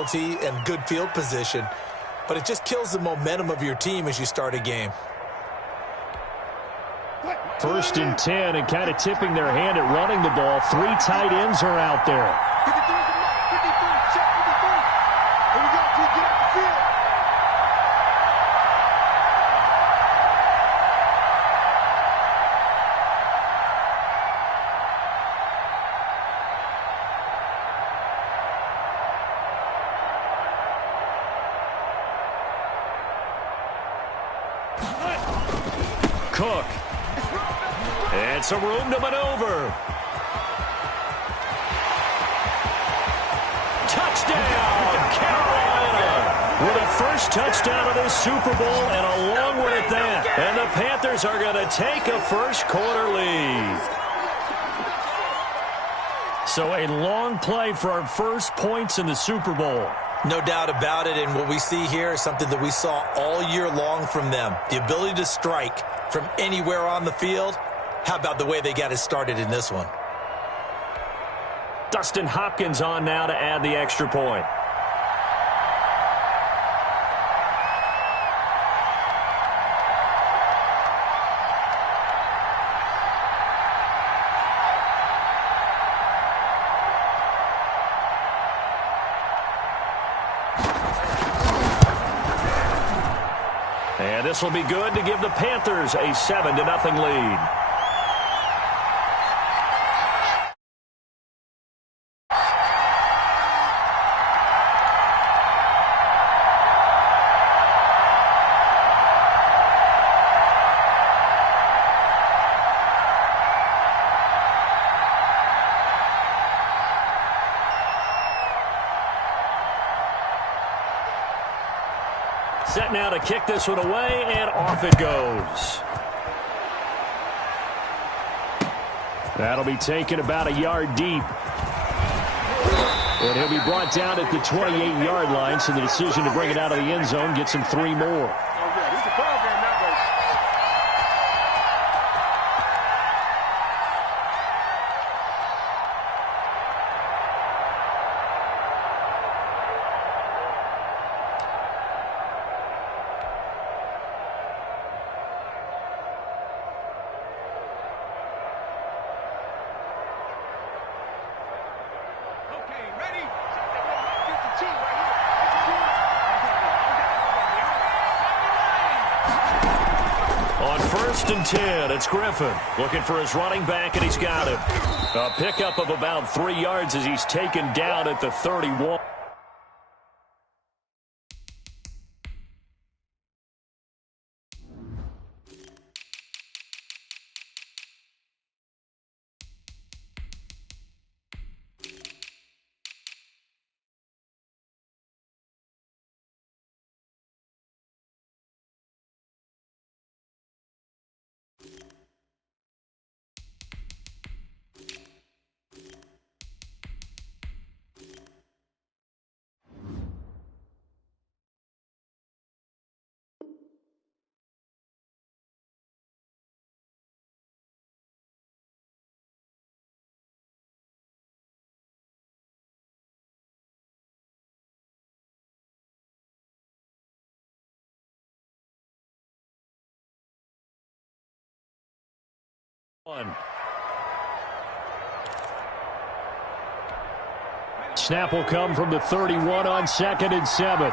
and good field position, but it just kills the momentum of your team as you start a game. 1st and 10, and kind of tipping their hand at running the ball. 3 tight ends are out there. 53, check 53. Here we go, get off the field. Cook. And some room to maneuver. Touchdown, Carolina! With a first touchdown of this Super Bowl and a long one at that. And the Panthers are going to take a first-quarter lead. So a long play for our first points in the Super Bowl. No doubt about it, and what we see here is something that we saw all year long from them. The ability to strike from anywhere on the field. How about the way they got it started in this one? Dustin Hopkins on now to add the extra point. And this will be good to give the Panthers a 7-0 lead. Set now to kick this one away, and off it goes. That'll be taken about a yard deep. And he'll be brought down at the 28-yard line, so the decision to bring it out of the end zone gets him 3 more. On 1st and 10, it's Griffin looking for his running back, and he's got him. A pickup of about 3 yards as he's taken down at the 31. Snap will come from the 31 on 2nd and 7.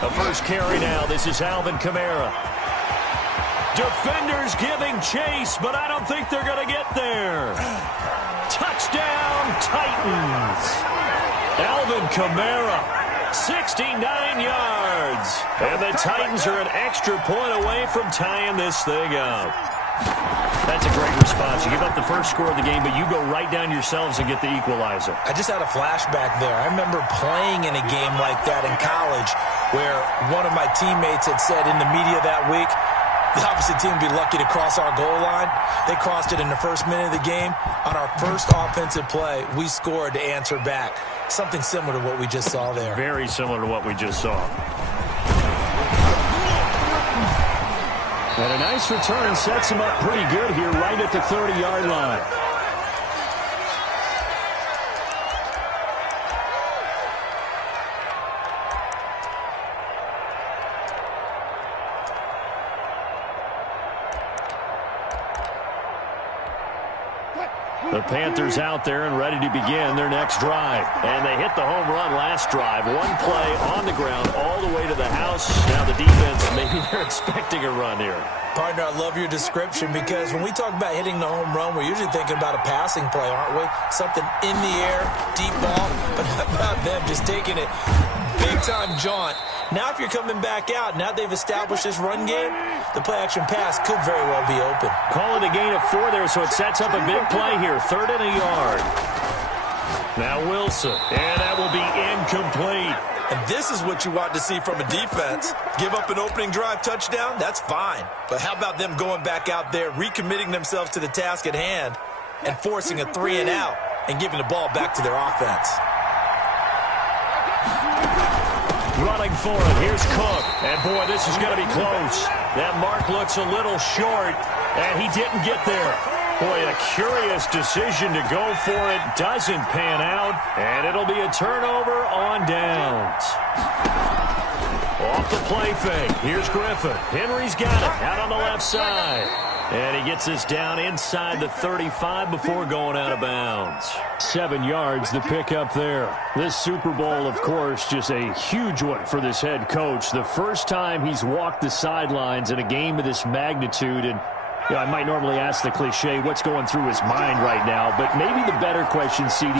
The first carry now. This is Alvin Kamara. Defenders giving chase, but I don't think they're going to get there. Touchdown, Titans. Alvin Kamara. 69 yards. And the Titans are an extra point away from tying this thing up. That's a great response. You give up the first score of the game, but you go right down yourselves and get the equalizer. I just had a flashback there. I remember playing in a game like that in college where one of my teammates had said in the media that week, the opposite team would be lucky to cross our goal line. They crossed it in the first minute of the game. On our first offensive play, we scored to answer back. Something similar to what we just saw there. Very similar to what we just saw. And a nice return sets him up pretty good here right at the 30-yard line. The Panthers out there and ready to begin their next drive. And they hit the home run last drive. One play on the ground all the way to the house. Now the defense, maybe they're expecting a run here. Partner, I love your description because when we talk about hitting the home run, we're usually thinking about a passing play, aren't we? Something in the air, deep ball. But how about them just taking it big-time jaunt? Now if you're coming back out, now they've established this run game, the play-action pass could very well be open. Call it a gain of 4 there, so it sets up a big play here. 3rd and a yard. Now Wilson, and that will be incomplete. And this is what you want to see from a defense. Give up an opening drive touchdown, that's fine. But how about them going back out there, recommitting themselves to the task at hand, and forcing a 3-and-out and giving the ball back to their offense. Running for it, here's Cook. And boy, this is going to be close. That mark looks a little short, and he didn't get there. Boy, a curious decision to go for it. Doesn't pan out, and it'll be a turnover on downs. Off the play fake. Here's Griffin. Henry's got it out on the left side. And he gets us down inside the 35 before going out of bounds. 7 yards, the pickup there. This Super Bowl, of course, just a huge one for this head coach. The first time he's walked the sidelines in a game of this magnitude. And you know, I might normally ask the cliche, what's going through his mind right now? But maybe the better question, CD,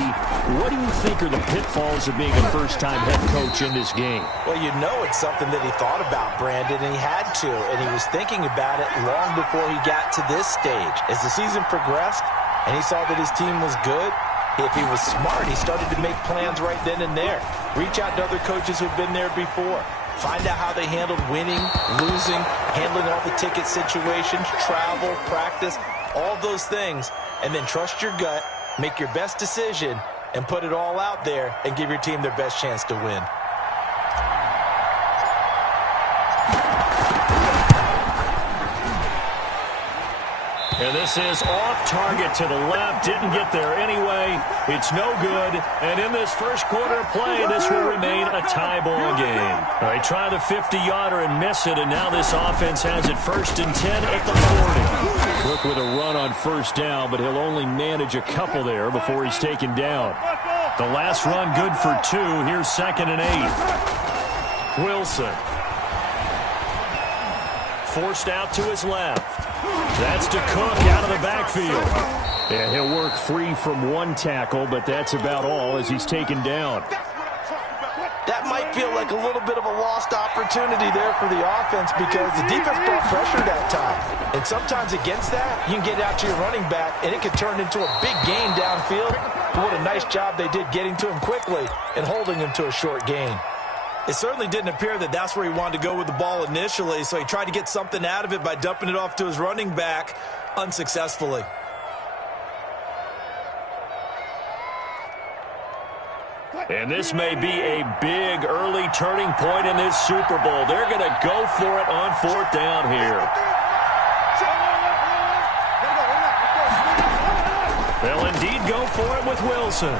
what do you think are the pitfalls of being a first-time head coach in this game? Well, you know it's something that he thought about, Brandon, and he had to. And he was thinking about it long before he got to this stage. As the season progressed and he saw that his team was good, if he was smart, he started to make plans right then and there. Reach out to other coaches who've been there before. Find out how they handled winning, losing, handling all the ticket situations, travel, practice, all those things. And then trust your gut, make your best decision, and put it all out there and give your team their best chance to win. And this is off target to the left. Didn't get there anyway. It's no good. And in this first quarter of play, this will remain a tie ball game. They try the 50-yarder and miss it, and now this offense has it 1st and 10 at the 40. Look with a run on first down, but he'll only manage a couple there before he's taken down. The last run good for 2. Here's 2nd and 8. Wilson. Forced out to his left. That's to Cook out of the backfield. And he'll work free from one tackle, but that's about all as he's taken down. That might feel like a little bit of a lost opportunity there for the offense because the defense brought pressure that time. And sometimes against that, you can get out to your running back, and it can turn into a big gain downfield. But what a nice job they did getting to him quickly and holding him to a short gain. It certainly didn't appear that that's where he wanted to go with the ball initially, so he tried to get something out of it by dumping it off to his running back unsuccessfully. And this may be a big early turning point in this Super Bowl. They're going to go for it on 4th down here. They'll indeed go for it with Wilson.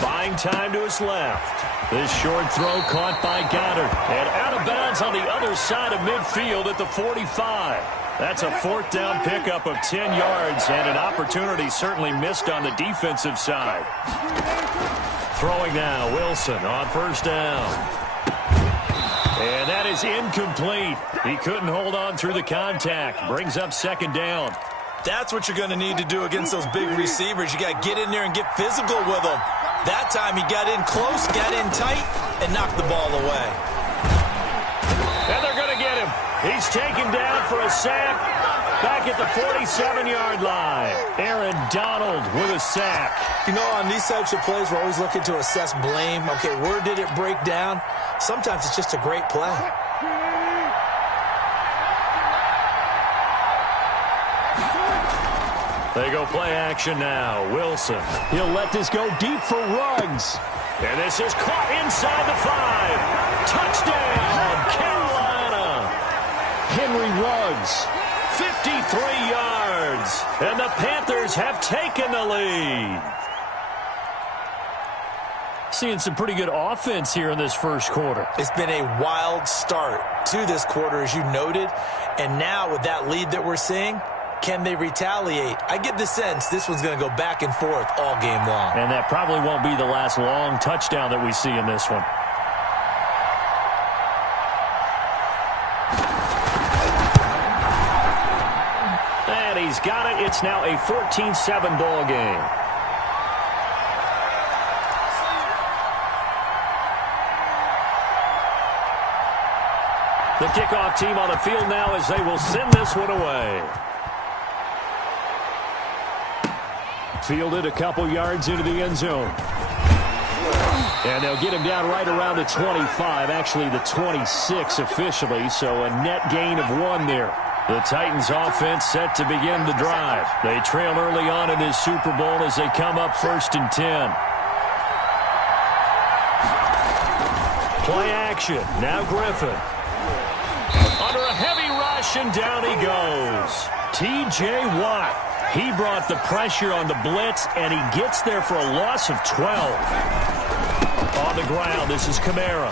Buying time to his left. This short throw caught by Goddard. And out of bounds on the other side of midfield at the 45. That's a 4th down pickup of 10 yards and an opportunity certainly missed on the defensive side. Throwing now, Wilson on 1st down. And that is incomplete. He couldn't hold on through the contact. Brings up 2nd down. That's what you're going to need to do against those big receivers. You got to get in there and get physical with them. That time he got in close, got in tight, and knocked the ball away. And they're going to get him. He's taken down for a sack back at the 47-yard line. Aaron Donald with a sack. You know, on these types of plays, we're always looking to assess blame. Okay, where did it break down? Sometimes it's just a great play. They go play action now. Wilson. He'll let this go deep for Ruggs. And this is caught inside the 5. Touchdown, Carolina. Henry Ruggs, 53 yards. And the Panthers have taken the lead. Seeing some pretty good offense here in this first quarter. It's been a wild start to this quarter, as you noted. And now with that lead that we're seeing, Can they retaliate? I get the sense this one's going to go back and forth all game long. And that probably won't be the last long touchdown that we see in this one. And he's got it. It's now a 14-7 ball game. The kickoff team on the field now as they will send this one away. Fielded a couple yards into the end zone. And they'll get him down right around the 25, actually the 26 officially, so a net gain of 1 there. The Titans offense set to begin the drive. They trail early on in this Super Bowl as they come up 1st and 10. Play action. Now Griffin. Under a heavy rush, and down he goes. T.J. Watt. He brought the pressure on the blitz, and he gets there for a loss of 12. On the ground, this is Kamara.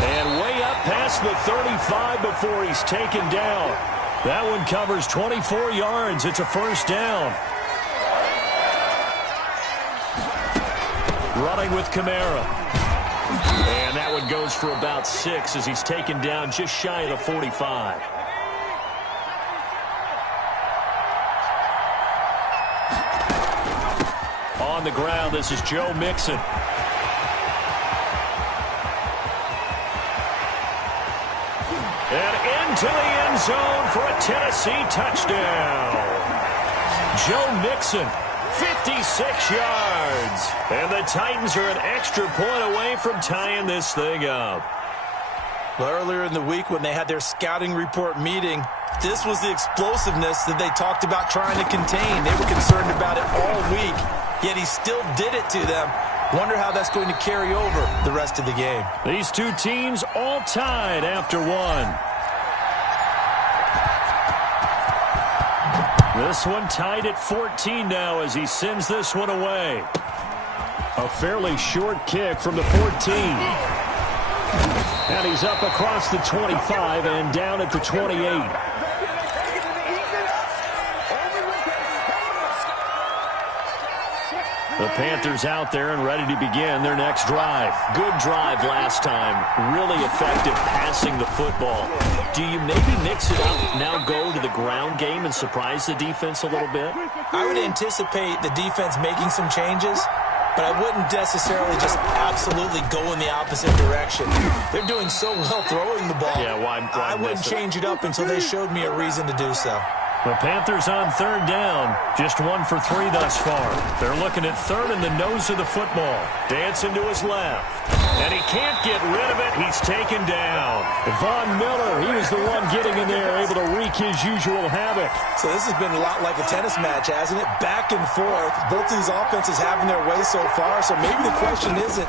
And way up past the 35 before he's taken down. That one covers 24 yards. It's a first down. Running with Kamara. And that one goes for about 6 as he's taken down just shy of the 45. On the ground, this is Joe Mixon. And into the end zone for a Tennessee touchdown. Joe Mixon, 56 yards. And the Titans are an extra point away from tying this thing up. Well, earlier in the week when they had their scouting report meeting, this was the explosiveness that they talked about trying to contain. They were concerned about it all week, yet he still did it to them. Wonder how that's going to carry over the rest of the game. These two teams all tied after 1. This one tied at 14 now as he sends this one away. A fairly short kick from the 14. And he's up across the 25 and down at the 28. The Panthers out there and ready to begin their next drive. Good drive last time. Really effective passing the football. Do you maybe mix it up, now go to the ground game and surprise the defense a little bit? I would anticipate the defense making some changes, but I wouldn't necessarily just absolutely go in the opposite direction. They're doing so well throwing the ball. Yeah, why I wouldn't change it up until they showed me a reason to do so. The Panthers on 3rd down. Just 1 for 3 thus far. They're looking at 3rd in the nose of the football. Dancing to his left. And he can't get rid of it. He's taken down. Von Miller, he was the one getting in there, able to wreak his usual havoc. So this has been a lot like a tennis match, hasn't it? Back and forth. Both of these offenses having their way so far. So maybe the question isn't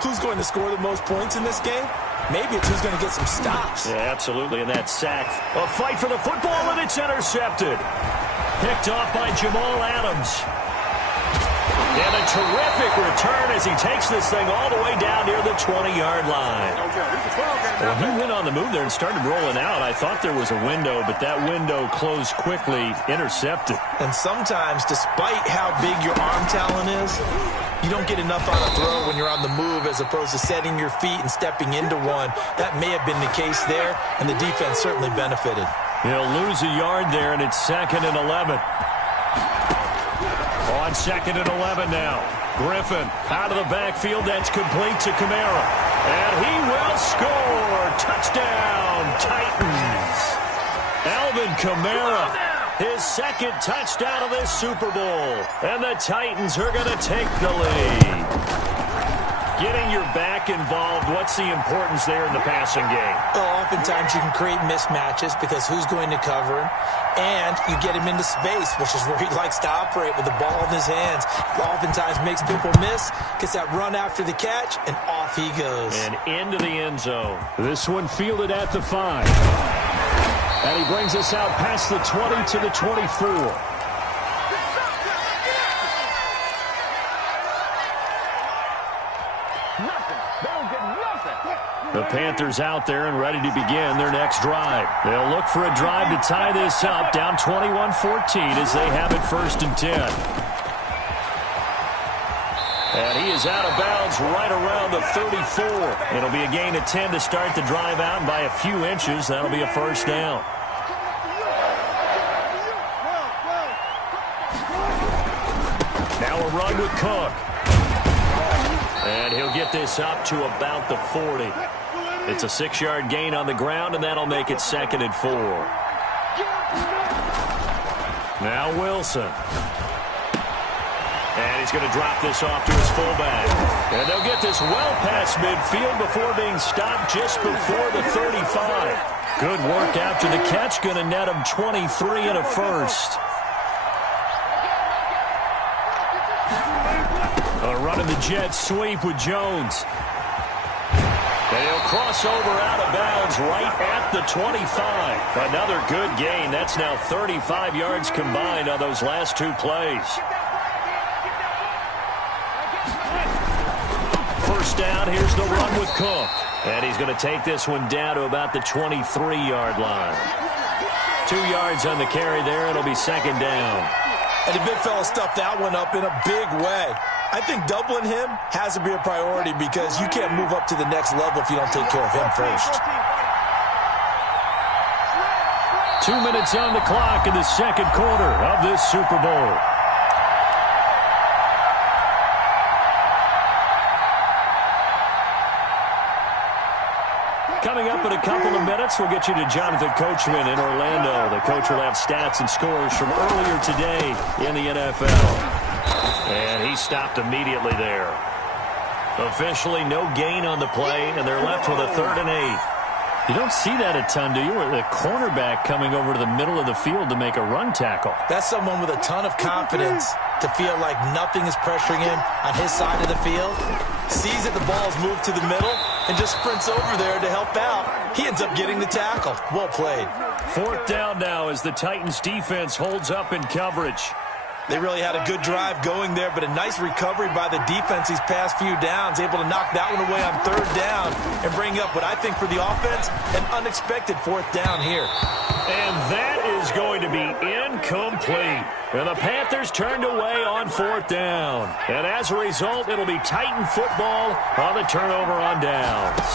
who's going to score the most points in this game. Maybe it's who's going to get some stops. Yeah, absolutely. And that sack. A fight for the football, and it's intercepted. Picked off by Jamal Adams. And a terrific return as he takes this thing all the way down near the 20-yard line. When he went on the move there and started rolling out, I thought there was a window, but that window closed quickly, intercepted. And sometimes, despite how big your arm talent is, you don't get enough on a throw when you're on the move as opposed to setting your feet and stepping into one. That may have been the case there, and the defense certainly benefited. He'll lose a yard there, and it's 2nd and 11. On 2nd and 11 now. Griffin out of the backfield. That's complete to Kamara. And he will score. Touchdown, Titans. Alvin Kamara, his 2nd touchdown of this Super Bowl. And the Titans are going to take the lead. Getting your back involved, what's the importance there in the passing game? Well, oftentimes you can create mismatches because who's going to cover him, and you get him into space, which is where he likes to operate with the ball in his hands. Oftentimes makes people miss, gets that run after the catch, and off he goes. And into the end zone. This one fielded at the 5. And he brings us out past the 20 to the 24. The Panthers out there and ready to begin their next drive. They'll look for a drive to tie this up, down 21-14 as they have it 1st and 10. And he is out of bounds right around the 34. It'll be a gain of 10 to start the drive out, and by a few inches, that'll be a 1st down. Now a run with Cook. And he'll get this up to about the 40. It's a 6-yard gain on the ground, and that'll make it 2nd and 4. Now Wilson. And he's going to drop this off to his fullback. And they'll get this well past midfield before being stopped just before the 35. Good work after the catch. Going to net him 23 and a 1st. Running the jet sweep with Jones. And he'll cross over out of bounds right at the 25. Another good gain. That's now 35 yards combined on those last 2 plays. 1st down, here's the run with Cook. And he's going to take this one down to about the 23-yard line. 2 yards on the carry there. It'll be 2nd down. And the big fella stuffed that one up in a big way. I think doubling him has to be a priority because you can't move up to the next level if you don't take care of him first. 2 minutes on the clock in the 2nd quarter of this Super Bowl. Coming up in a couple of minutes, we'll get you to Jonathan Coachman in Orlando. The coach will have stats and scores from earlier today in the NFL. And he stopped immediately there. Officially no gain on the play, and they're left with a 3rd and 8. You don't see that a ton, do you? Or the cornerback coming over to the middle of the field to make a run tackle. That's someone with a ton of confidence to feel like nothing is pressuring him on his side of the field. Sees that the ball's moved to the middle and just sprints over there to help out. He ends up getting the tackle. Well played. 4th down now as the Titans defense holds up in coverage. They really had a good drive going there, but a nice recovery by the defense these past few downs, able to knock that one away on 3rd down and bring up what I think for the offense, an unexpected 4th down here. And that is going to be incomplete. And the Panthers turned away on 4th down. And as a result, it'll be Titan football on the turnover on downs.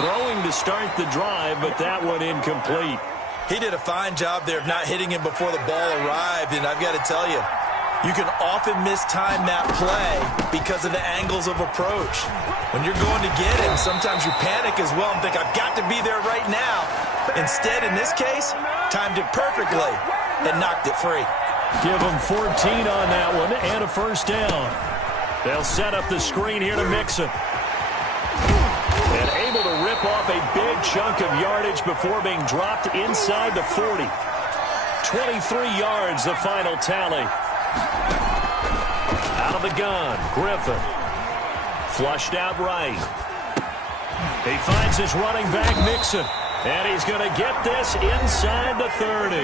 Throwing to start the drive, but that one incomplete. He did a fine job there of not hitting him before the ball arrived, and I've got to tell you, you can often mistime that play because of the angles of approach. When you're going to get him, sometimes you panic as well and think, I've got to be there right now. Instead, in this case, timed it perfectly and knocked it free. Give him 14 on that one and a 1st down. They'll set up the screen here to Mixon. And able to rip off a big chunk of yardage before being dropped inside the 40. 23 yards, the final tally. Out of the gun, Griffin. Flushed out right. He finds his running back, Mixon. And he's going to get this inside the 30.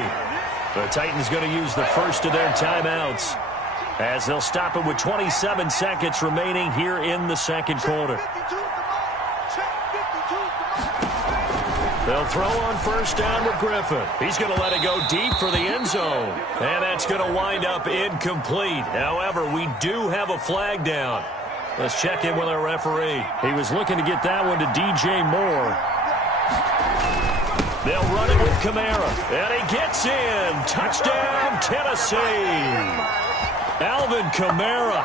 The Titans going to use the first of their timeouts as they'll stop it with 27 seconds remaining here in the 2nd quarter. They'll throw on 1st down with Griffin. He's going to let it go deep for the end zone. And that's going to wind up incomplete. However, we do have a flag down. Let's check in with our referee. He was looking to get that one to DJ Moore. They'll run it with Kamara. And he gets in. Touchdown, Tennessee. Alvin Kamara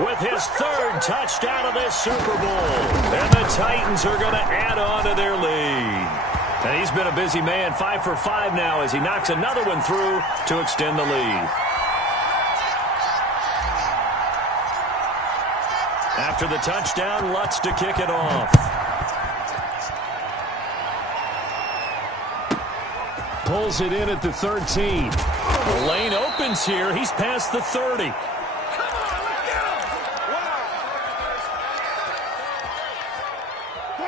with his 3rd touchdown of this Super Bowl. And the Titans are going to add on to their lead. And he's been a busy man, 5 for 5 now as he knocks another one through to extend the lead. After the touchdown, Lutz to kick it off. Pulls it in at the 13. The lane opens here. He's past the 30.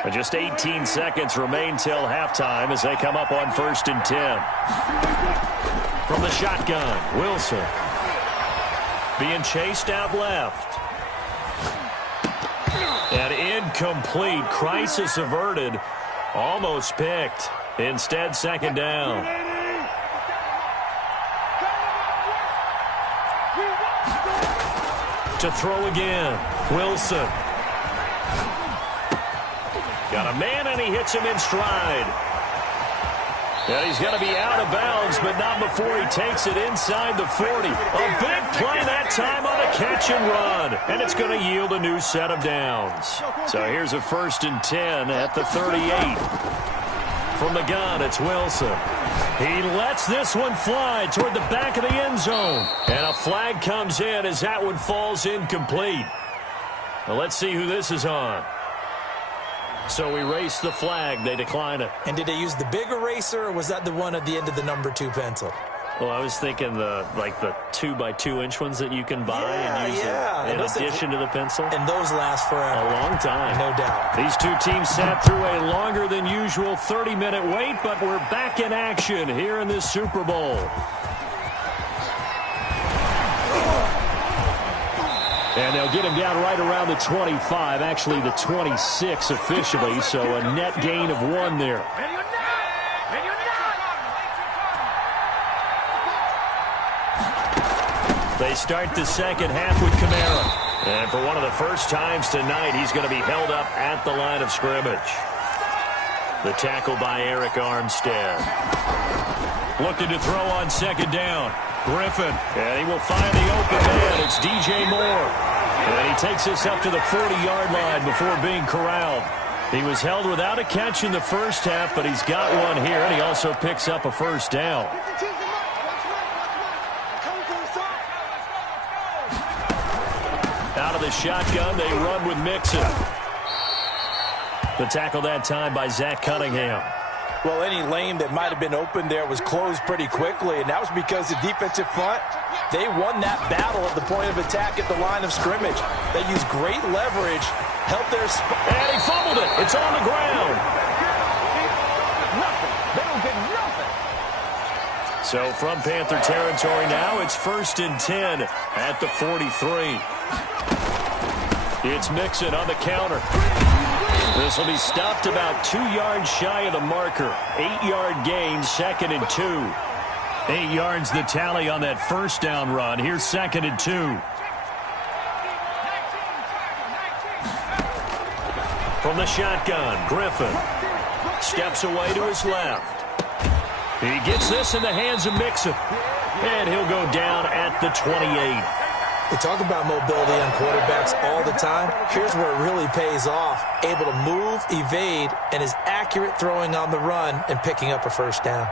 And just 18 seconds remain till halftime as they come up on 1st and 10. From the shotgun, Wilson. Being chased out left. And incomplete. Crisis averted. Almost picked. Instead, second down. To throw again. Wilson. Got a man, and he hits him in stride. And he's going to be out of bounds, but not before he takes it inside the 40. A big play that time on a catch and run. And it's going to yield a new set of downs. So here's a 1st and 10 at the 38. From the gun, it's Wilson. He lets this one fly toward the back of the end zone. And a flag comes in as that one falls incomplete. Now let's see who this is on. So we race the flag. They decline it. And did they use the big eraser, or was that the one at the end of the number 2 pencil? Well, I was thinking the 2x2-inch ones that you can buy and use in addition to the pencil. And those last forever. A long time. No doubt. These two teams sat through a longer than usual 30-minute wait, but we're back in action here in this Super Bowl. And they'll get him down right around the 25, actually the 26 officially, so a net gain of 1 there. They start the second half with Kamara. And for one of the first times tonight, he's going to be held up at the line of scrimmage. The tackle by Eric Armstead. Looking to throw on second down. Griffin. And he will find the open man. It's DJ Moore. And he takes this up to the 40-yard line before being corralled. He was held without a catch in the first half, but he's got one here, and he also picks up a first down. Out of the shotgun, they run with Mixon. The tackle that time by Zach Cunningham. Well, any lane that might have been open there was closed pretty quickly, and that was because the defensive front, they won that battle at the point of attack at the line of scrimmage. They used great leverage, helped their... And he fumbled it. It's on the ground. They don't get nothing. So from Panther territory now, it's 1st and 10 at the 43. It's Mixon on the counter. This will be stopped about 2 yards shy of the marker. 8-yard gain, 2nd and 2. 8 yards the tally on that first down run. Here's 2nd and 2. From the shotgun, Griffin steps away to his left. He gets this in the hands of Mixon. And he'll go down at the 28. We talk about mobility on quarterbacks all the time. Here's where it really pays off. Able to move, evade, and is accurate throwing on the run and picking up a first down.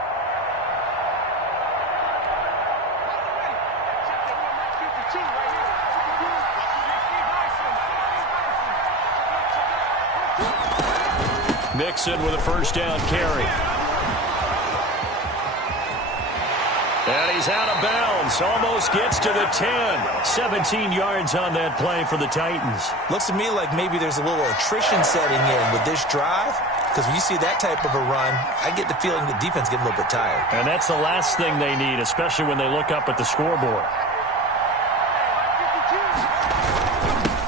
Mixon with a first down carry. And he's out of bounds. Almost gets to the 10. 17 yards on that play for the Titans. Looks to me like maybe there's a little attrition setting in with this drive, because when you see that type of a run, I get the feeling the defense getting a little bit tired. And that's the last thing they need, especially when they look up at the scoreboard.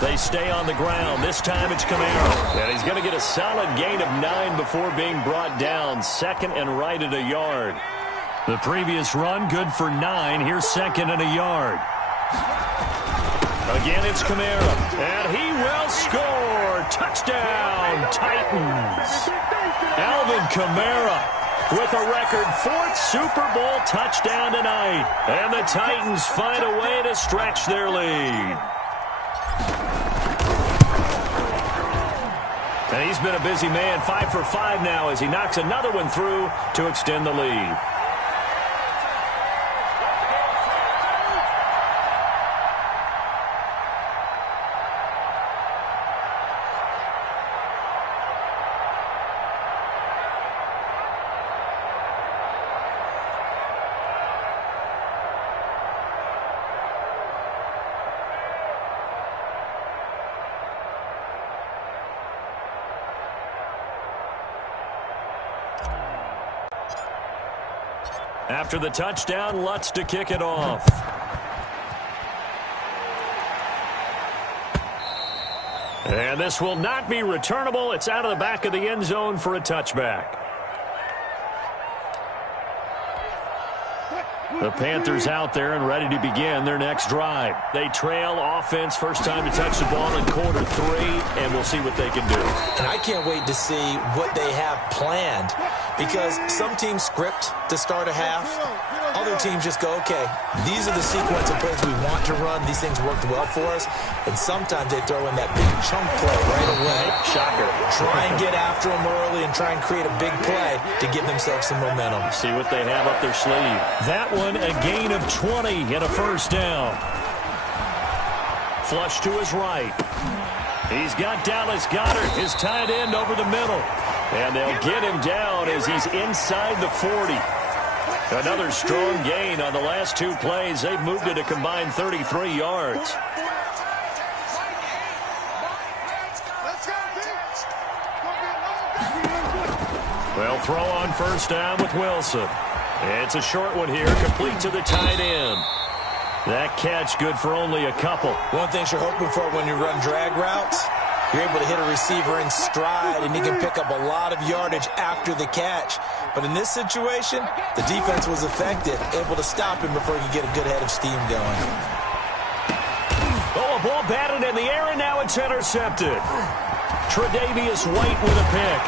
They stay on the ground. This time it's Kamara. And he's going to get a solid gain of 9 before being brought down. 2nd and right at a yard. The previous run, good for 9. Here's 2nd and a yard. Again, it's Kamara. And he will score. Touchdown, Titans. Alvin Kamara with a record 4th Super Bowl touchdown tonight. And the Titans find a way to stretch their lead. And he's been a busy man, 5 for 5 now as he knocks another one through to extend the lead. After the touchdown, Lutz to kick it off. And this will not be returnable. It's out of the back of the end zone for a touchback. The Panthers out there and ready to begin their next drive. They trail offense, first time to touch the ball in quarter 3, and we'll see what they can do. And I can't wait to see what they have planned, because some teams script to start a half. Other teams just go, okay, these are the sequence of plays we want to run. These things worked well for us. And sometimes they throw in that big chunk play right away. Shocker. Try and get after them early and try and create a big play to give themselves some momentum. See what they have up their sleeve. That one, a gain of 20 and a first down. Flush to his right. He's got Dallas Goedert, his tight end, over the middle. And they'll get him down as he's inside the 40. Another strong gain on the last 2 plays. They've moved it a combined 33 yards. Well, throw on first down with Wilson. It's a short one here, complete to the tight end. That catch good for only a couple. One thing you're hoping for when you run drag routes, you're able to hit a receiver in stride, and you can pick up a lot of yardage after the catch. But in this situation, the defense was effective, able to stop him before he could get a good head of steam going. Oh, a ball batted in the air, and now it's intercepted. Tre'Davious White with a pick.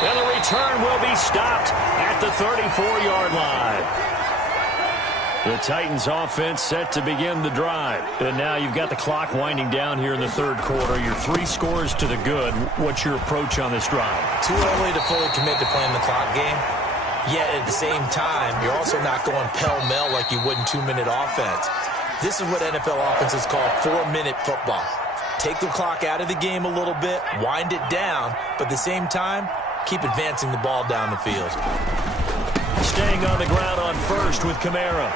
And the return will be stopped at the 34-yard line. The Titans offense set to begin the drive. And now you've got the clock winding down here in the third quarter. Your 3 scores to the good. What's your approach on this drive? Too early to fully commit to playing the clock game. Yet at the same time, you're also not going pell-mell like you would in 2-minute offense. This is what NFL offenses call 4-minute football. Take the clock out of the game a little bit, wind it down, but at the same time, keep advancing the ball down the field. Staying on the ground on first with Kamara.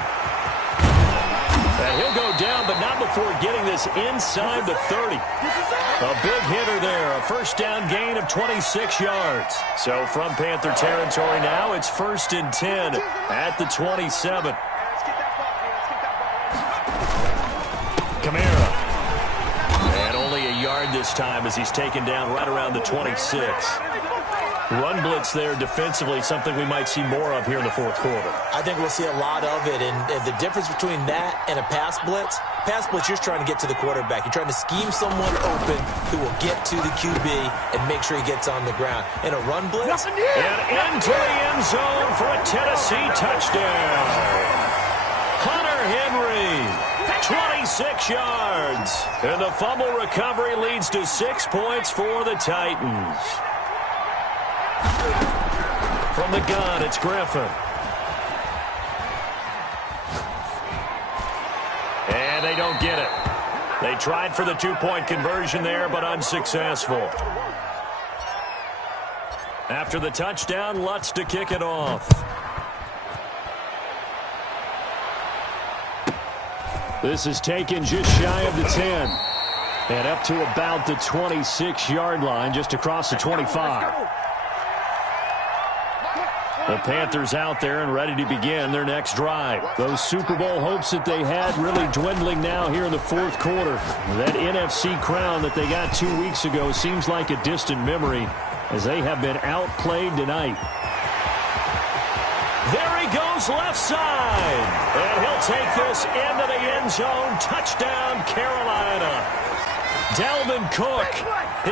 And he'll go down, but not before getting this inside the 30. A big hitter there, a first down gain of 26 yards. So from Panther territory now, it's 1st and 10 at the 27. Kamara. And only a yard this time as he's taken down right around the 26. Run blitz there defensively, something we might see more of here in the fourth quarter. I think we'll see a lot of it, and the difference between that and a pass blitz, you're trying to get to the quarterback. You're trying to scheme someone open who will get to the QB and make sure he gets on the ground. In a run blitz, and into the end zone for a Tennessee touchdown. Hunter Henry, 26 yards. And the fumble recovery leads to 6 points for the Titans. From the gun, it's Griffin. And they don't get it. They tried for the 2-point conversion there, but unsuccessful. After the touchdown, Lutz to kick it off. This is taken just shy of the 10. And up to about the 26-yard line, just across the 25. The Panthers out there and ready to begin their next drive. Those Super Bowl hopes that they had really dwindling now here in the fourth quarter. That NFC crown that they got 2 weeks ago seems like a distant memory as they have been outplayed tonight. There he goes left side. And he'll take this into the end zone. Touchdown, Carolina. Dalvin Cook,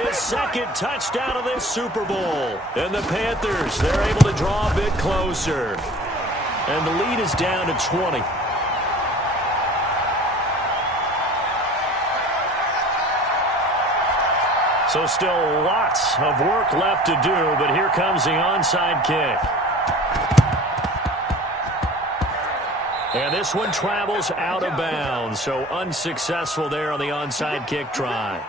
his second touchdown of this Super Bowl. And the Panthers, they're able to draw a bit closer. And the lead is down to 20. So still lots of work left to do, but here comes the onside kick. And this one travels out of bounds, so unsuccessful there on the onside kick try.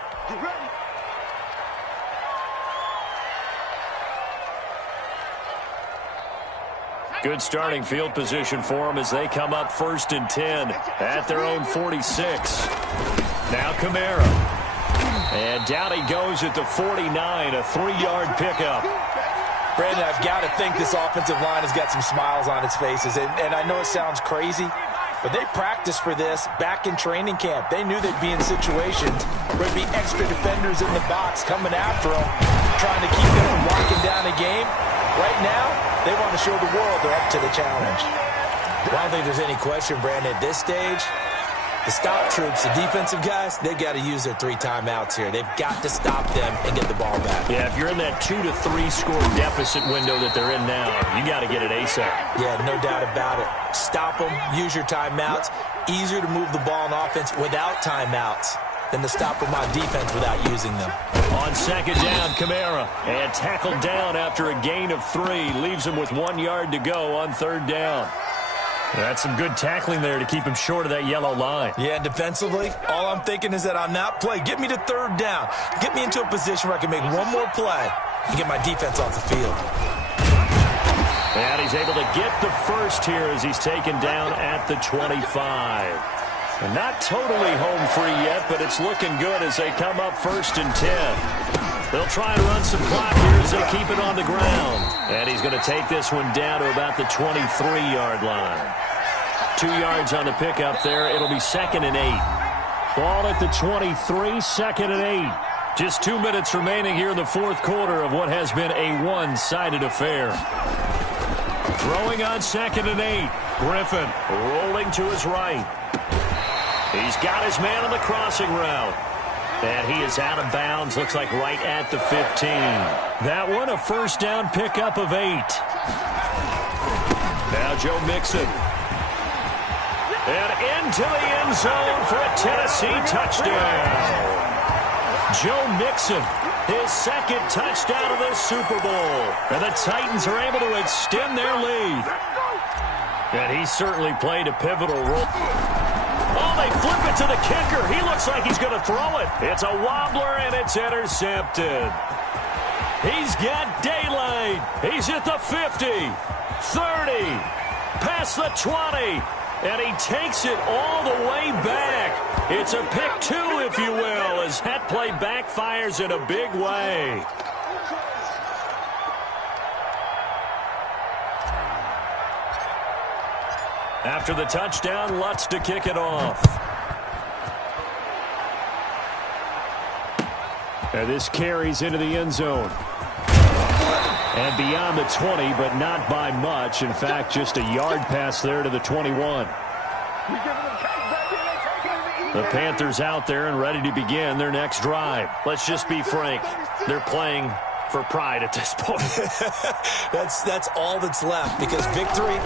Good starting field position for them as they come up 1st and 10 at their own 46. Now Kamara. And down he goes at the 49, a 3-yard pickup. Brandon, I've got to think this offensive line has got some smiles on its faces. And I know it sounds crazy, But they practiced for this back in training camp. They knew they'd be in situations where there'd be extra defenders in the box coming after them, trying to keep them from locking down a game. Right now, they want to show the world they're up to the challenge. Well, I don't think there's any question, Brandon, at this stage, the stop troops, the defensive guys, they've got to use their 3 timeouts here. They've got to stop them and get the ball back. Yeah, if you're in that 2 to 3 score deficit window that they're in now, you got to get it ASAP. Yeah, no doubt about it. Stop them, use your timeouts. Easier to move the ball on offense without timeouts than to stop them on defense without using them. On second down, Kamara. And tackled down after a gain of 3. Leaves him with 1 yard to go on third down. That's some good tackling there to keep him short of that yellow line. Yeah, defensively, all I'm thinking is that on that play, get me to third down. Get me into a position where I can make one more play and get my defense off the field. And he's able to get the first here as he's taken down at the 25. And not totally home free yet, but it's looking good as they come up 1st and 10. They'll try and run some clock here as they keep it on the ground. And he's going to take this one down to about the 23-yard line. 2 yards on the pickup there. It'll be 2nd and 8. Ball at the 23, 2nd and 8. Just 2 minutes remaining here in the fourth quarter of what has been a one-sided affair. Throwing on 2nd and 8. Griffin rolling to his right. He's got his man on the crossing route. And he is out of bounds, looks like right at the 15. That one, a first down pickup of 8. Now Joe Mixon. And into the end zone for a Tennessee touchdown. Joe Mixon, his 2nd touchdown of this Super Bowl. And the Titans are able to extend their lead. And he certainly played a pivotal role. Oh, they flip it to the kicker. He looks like he's going to throw it. It's a wobbler, and it's intercepted. He's got daylight. He's at the 50, 30, past the 20, and he takes it all the way back. It's a pick 2, if you will, as that play backfires in a big way. After the touchdown, Lutz to kick it off. And this carries into the end zone. And beyond the 20, but not by much. In fact, just a yard pass there to the 21. The Panthers out there and ready to begin their next drive. Let's just be frank. They're playing for pride at this point. That's all that's left, because victory,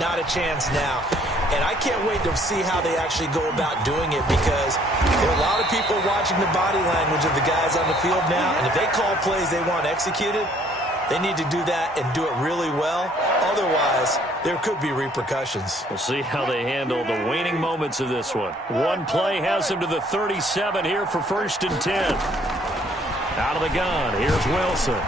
not a chance now. And I can't wait to see how they actually go about doing it, because there are a lot of people watching the body language of the guys on the field now, and if they call plays they want executed, they need to do that and do it really well. Otherwise, there could be repercussions. We'll see how they handle the waning moments of this one. One play has them to the 37 here for 1st and 10. Out of the gun, here's Wilson.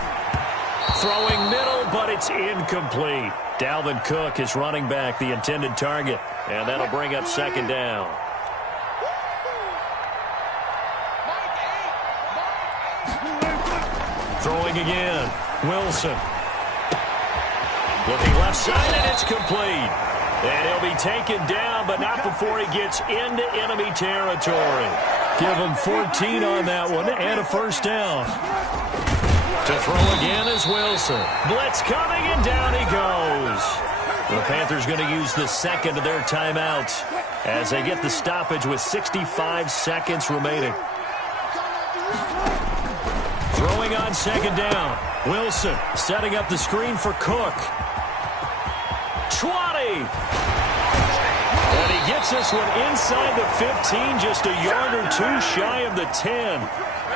Throwing middle, but it's incomplete. Dalvin Cook is running back, the intended target. And that'll bring up 2nd down. Throwing again, Wilson. Looking left side, and it's complete. And he'll be taken down, but not before he gets into enemy territory. Give him 14 on that one, and a first down. To throw again is Wilson. Blitz coming, and down he goes. The Panthers going to use the 2nd of their timeouts as they get the stoppage with 65 seconds remaining. Throwing on 2nd down. Wilson setting up the screen for Cook. 20. And he gets this one inside the 15, just a yard or 2 shy of the 10.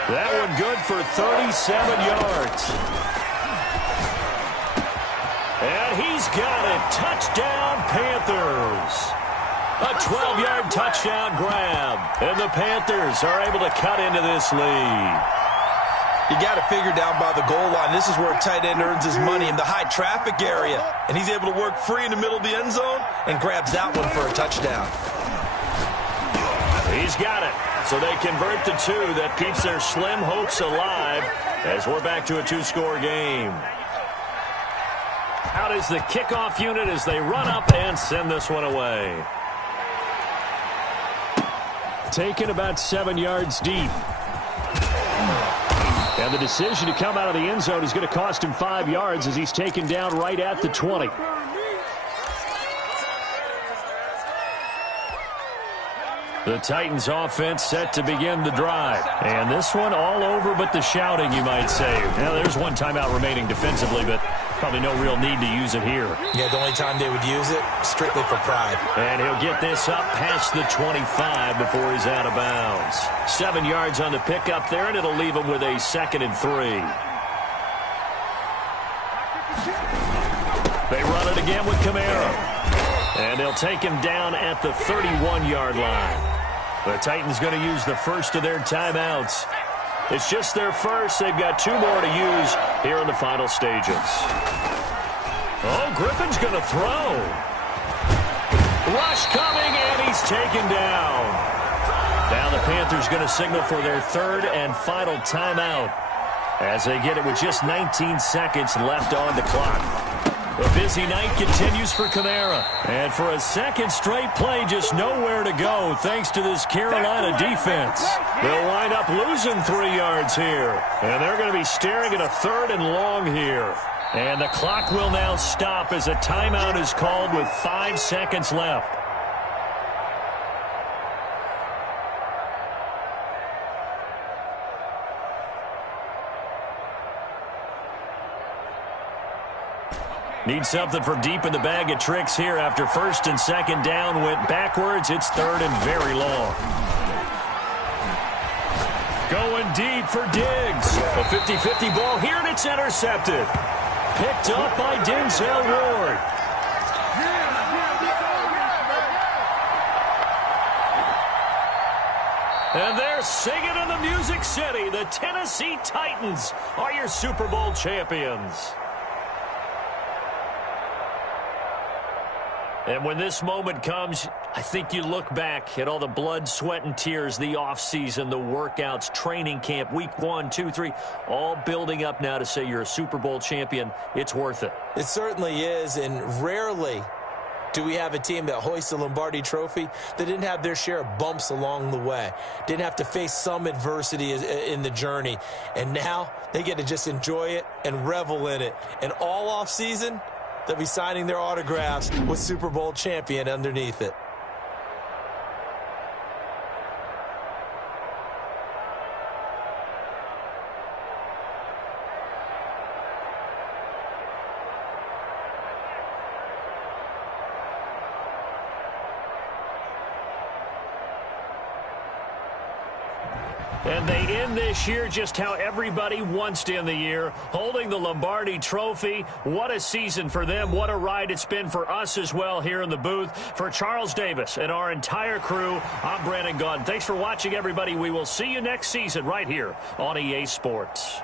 That one good for 37 yards. And he's got it. Touchdown, Panthers. A 12-yard touchdown grab. And the Panthers are able to cut into this lead. You got to figure down by the goal line. This is where a tight end earns his money, in the high traffic area. And he's able to work free in the middle of the end zone and grabs that one for a touchdown. He's got it. So they convert the 2. That keeps their slim hopes alive as we're back to a 2-score game. Out is the kickoff unit as they run up and send this one away. taken about 7 yards deep. And the decision to come out of the end zone is going to cost him 5 yards as he's taken down right at the 20. The Titans offense set to begin the drive. And this one all over but the shouting, you might say. Now, there's one timeout remaining defensively, but probably no real need to use it here. Yeah, the only time they would use it, strictly for pride. And he'll get this up past the 25 before he's out of bounds. 7 yards on the pickup there, and it'll leave him with a 2nd and 3. They run it again with Kamara. And they'll take him down at the 31-yard line. The Titans going to use the first of their timeouts. It's just their first. They've got 2 more to use here in the final stages. Oh, Griffin's going to throw. Rush coming, and he's taken down. Now the Panthers going to signal for their 3rd and final timeout as they get it with just 19 seconds left on the clock. The busy night continues for Kamara. And for a 2nd straight play, just nowhere to go thanks to this Carolina defense. They'll wind up losing 3 yards here. And they're going to be staring at a 3rd and long here. And the clock will now stop as a timeout is called with 5 seconds left. Need something from deep in the bag of tricks here after 1st and 2nd down went backwards. It's 3rd and very long. Going deep for Diggs. A 50-50 ball here, and it's intercepted. Picked up by Denzel Ward. And they're singing in the Music City. The Tennessee Titans are your Super Bowl champions. And when this moment comes, I think you look back at all the blood, sweat, and tears, the offseason, the workouts, training camp, week 1, 2, 3, all building up now to say you're a Super Bowl champion. It's worth it. It certainly is, and rarely do we have a team that hoists the Lombardi Trophy that didn't have their share of bumps along the way, didn't have to face some adversity in the journey, and now they get to just enjoy it and revel in it. And all offseason, they'll be signing their autographs with Super Bowl champion underneath it. And they end this year just how everybody wants to end the year, holding the Lombardi Trophy. What a season for them. What a ride it's been for us as well here in the booth. For Charles Davis and our entire crew, I'm Brandon Gaudin. Thanks for watching, everybody. We will see you next season right here on EA Sports.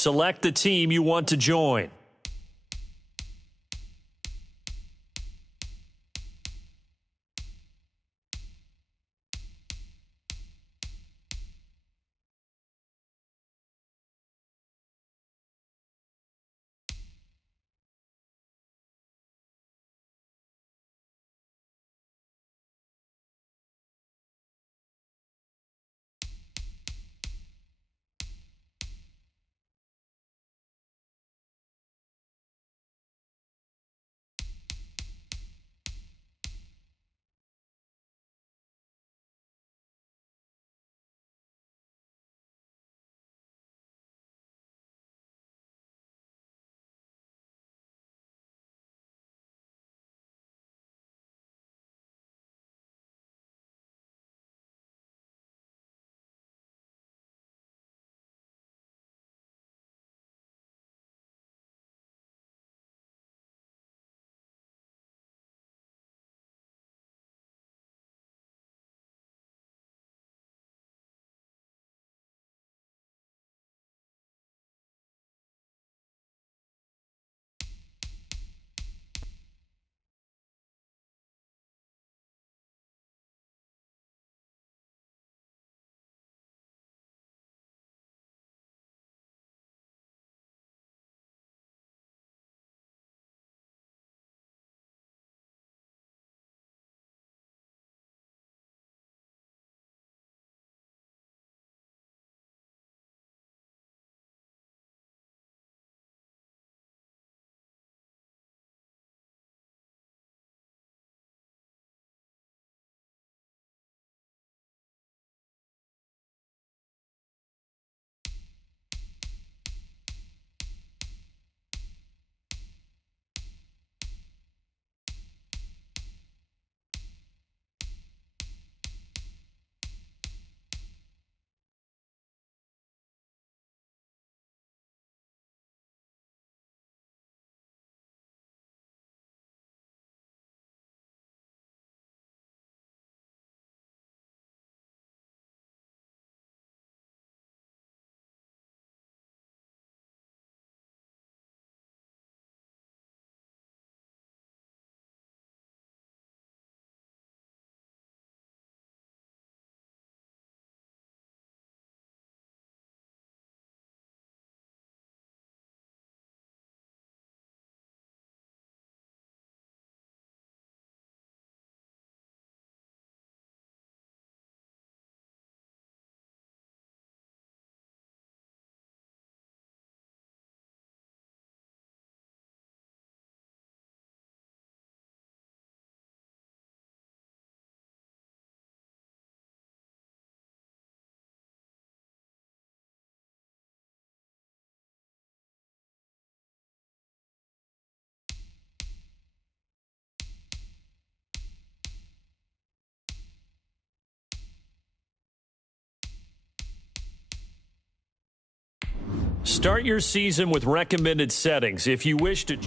Select the team you want to join. Start your season with recommended settings. If you wish to...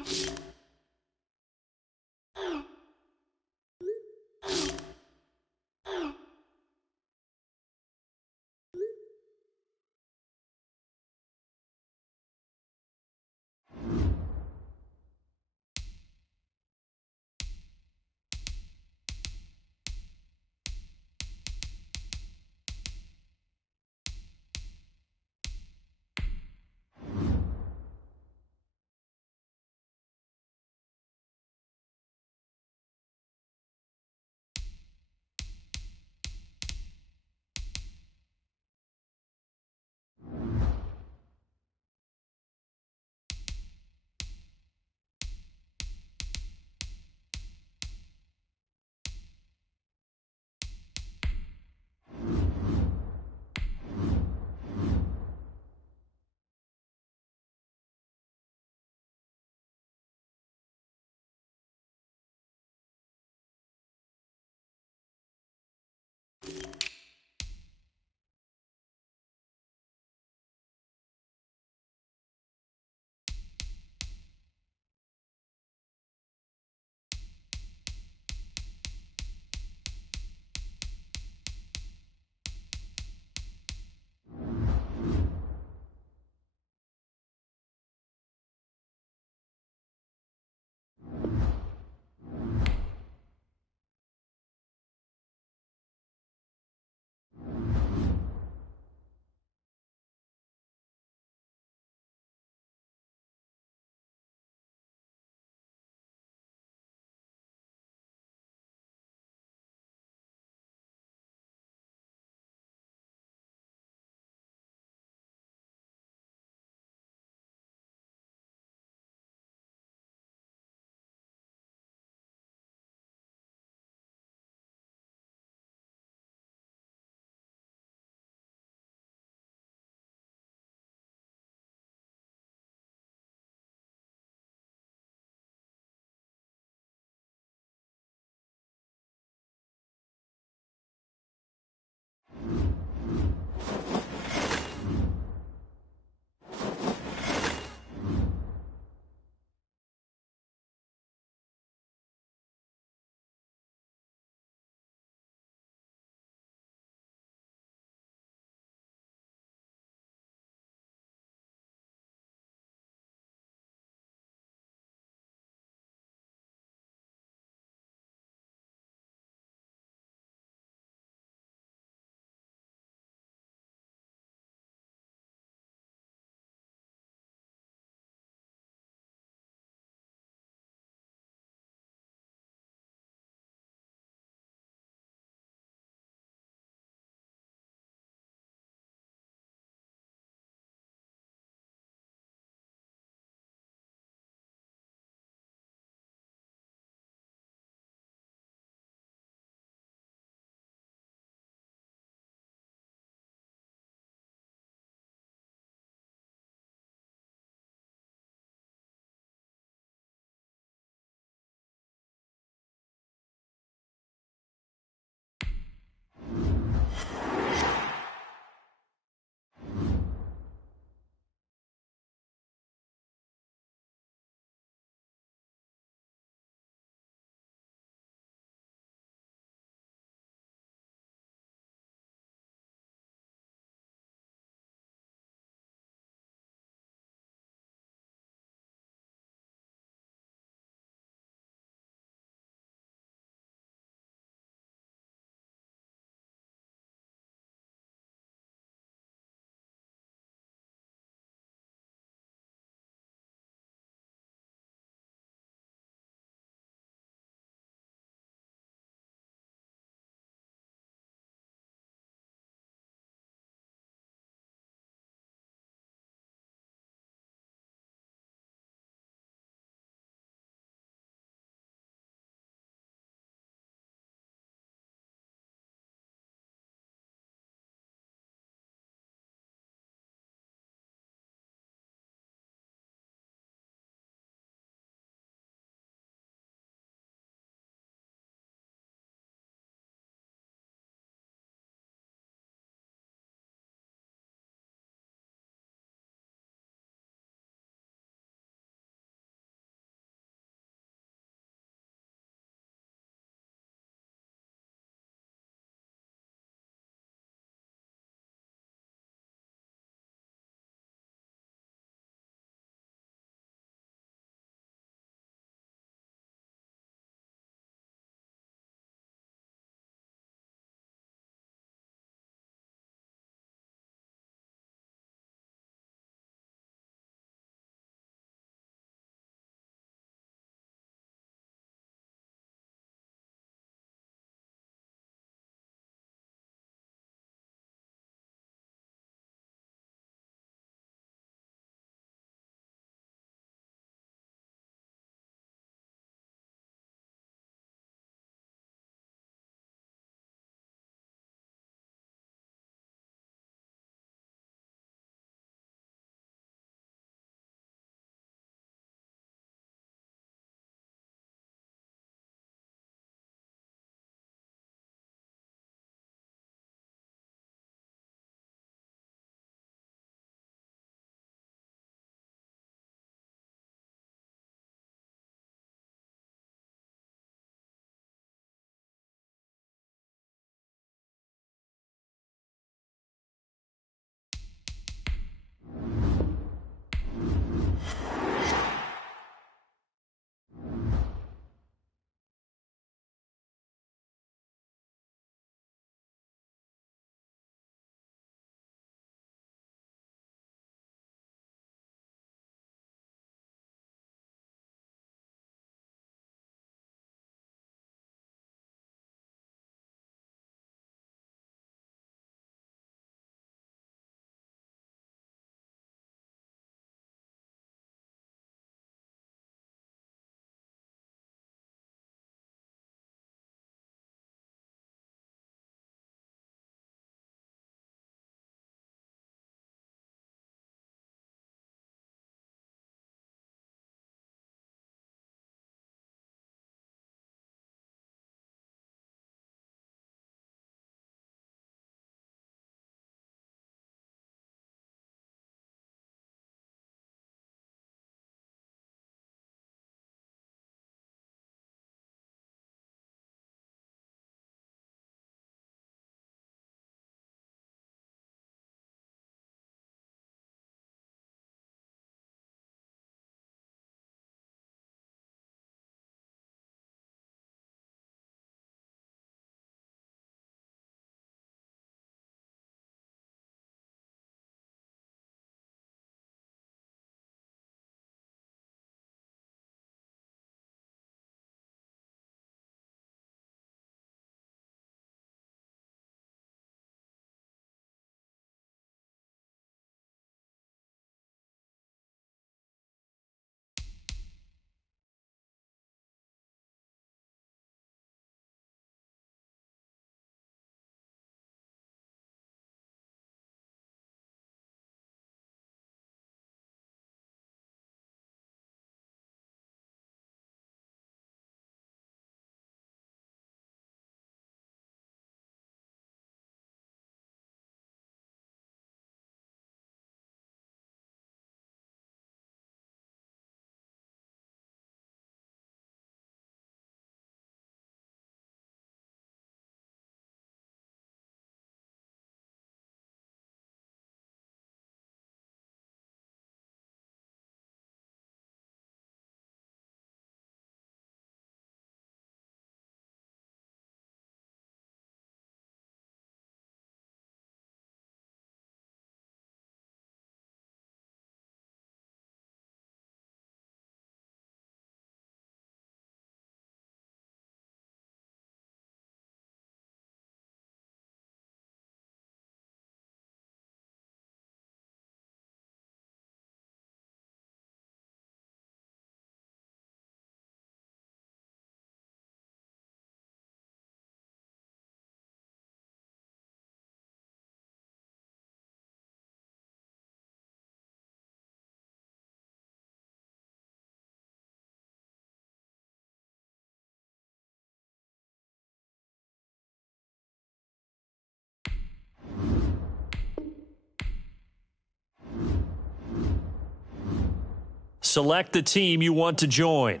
Select the team you want to join.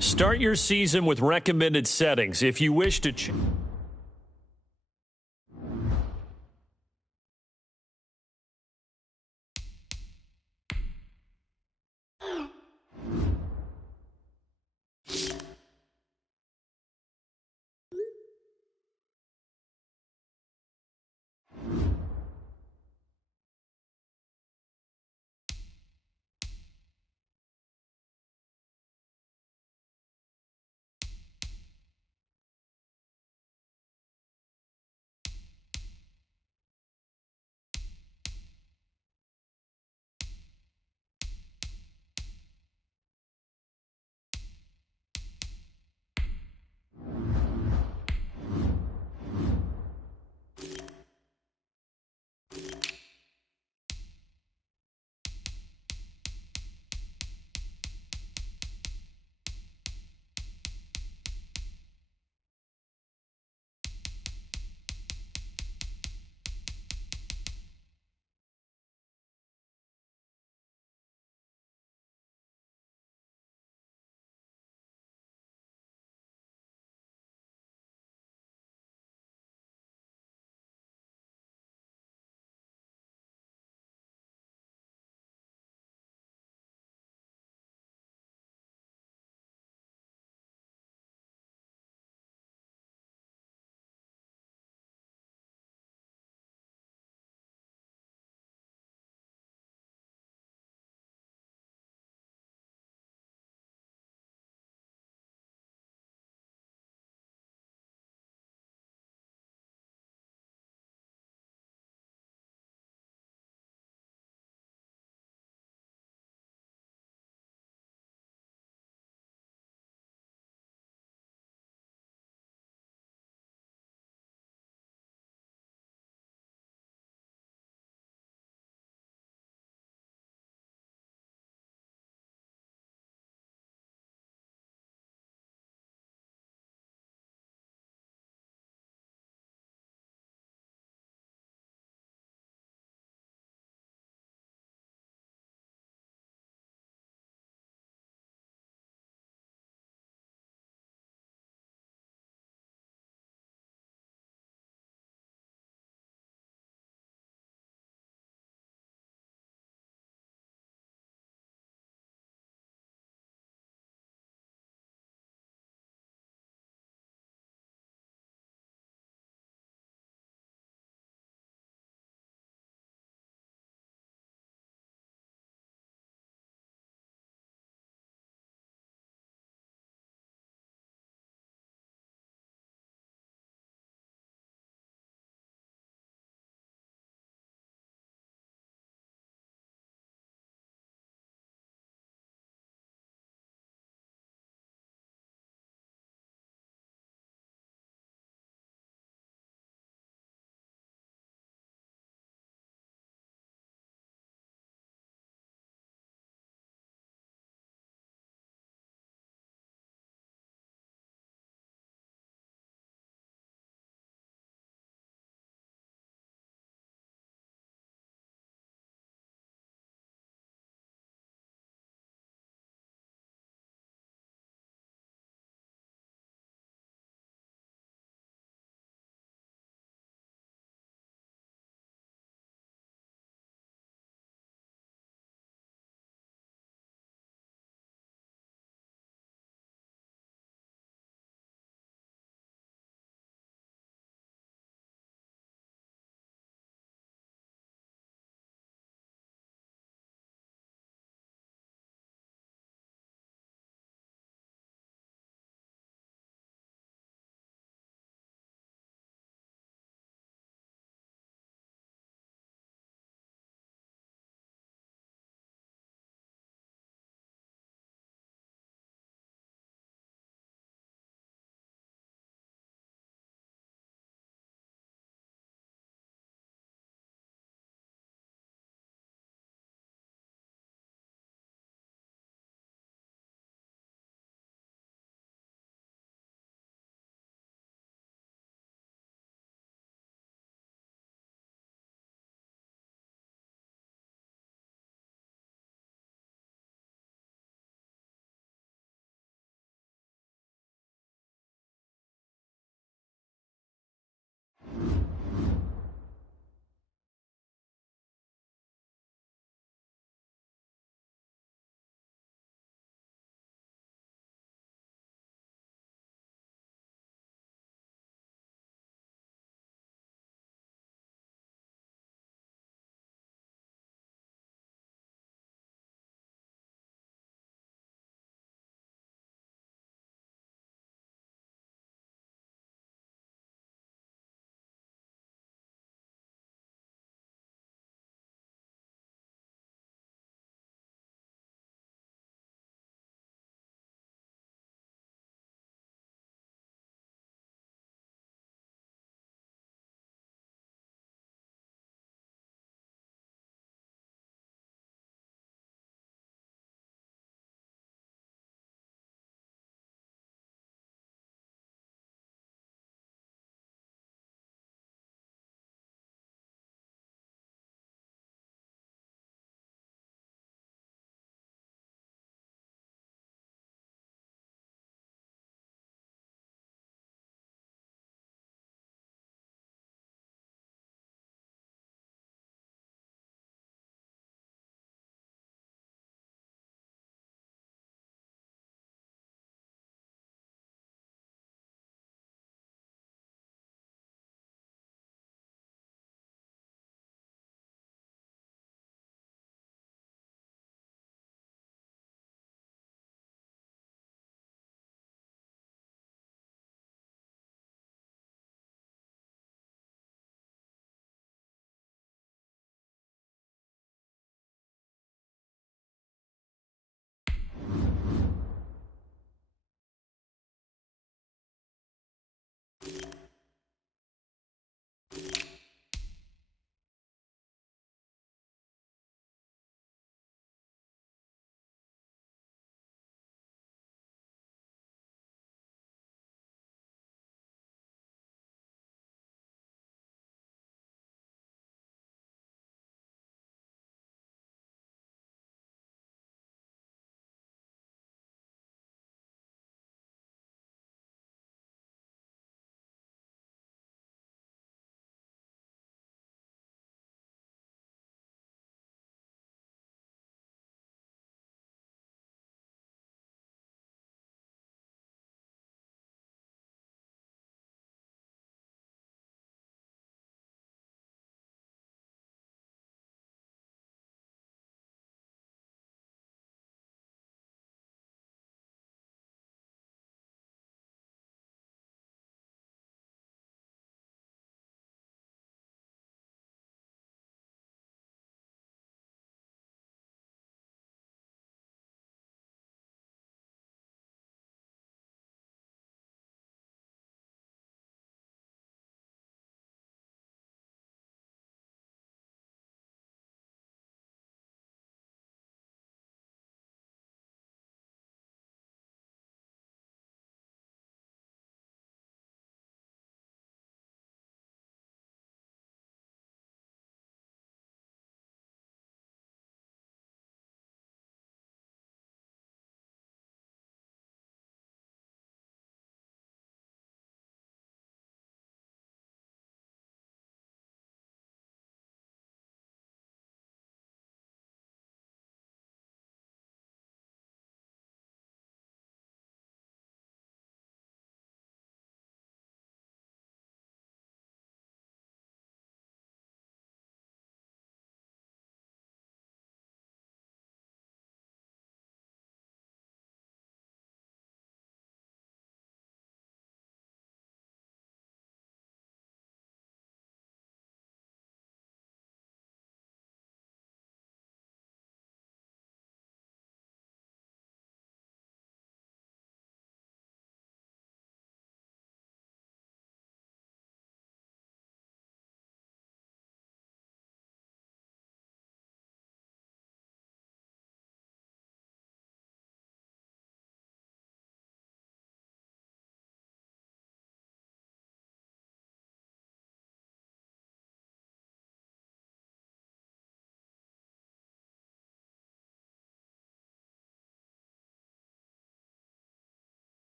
Start your season with recommended settings. If you wish to